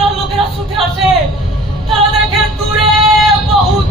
পাড়ার লোকেরা ছুটে আসে। তারা দেখে দূরে বহুত